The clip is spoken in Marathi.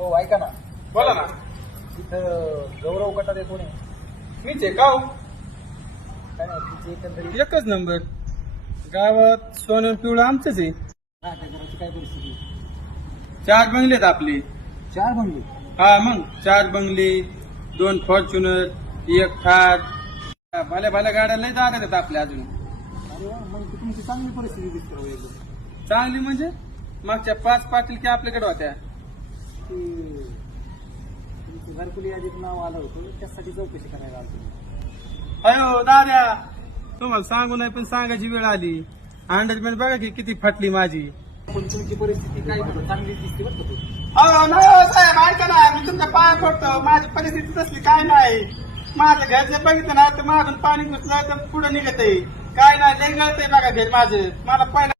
हो ऐका ना, बोला ना. इथं गौरव गटात कोण आहे? मीच आहे का हो? काय नाही तुमची एकंदरीत एकच नंबर. गावात सोनं पिवळं आमचंच आहे. हा त्या घराची काय परिस्थिती? 4 बंगले आहेत आपले. 4 बंगले. हा मग 4 बंगले, 2 फॉर्च्युनर, 1 थार. भल्या भल्या गाड्या नाही दादा आहेत आपल्या अजून. अरे वा, मग ती तुमची चांगली परिस्थिती दिसते राव एकदम. चांगली म्हणजे मागच्या 5 पाटील की आपल्याकडे होत्या. ती तुमचं घरकुली यादीत नाव आलं होतं त्यासाठी चौकशी करायला आलो तुम्ही. अयो दाद्या, तुम्हाला सांगू नाही पण सांगायची वेळ आली. अंडरमेंट बघा की किती फाटली माझी. पण तुमची परिस्थिती काय बरं चांगली दिसते बरं का तू. नाही हो साहेब, ऐका ना, मी तुमच्या पाया पडतो. माझी परिस्थिती तसली काय नाही. माझं घर जर बघितलं ना तर मागून पाणी घुसलं तर पुढे निघत आहे. काय नाही, लय गळतंय बघा घर माझं. मला पहिला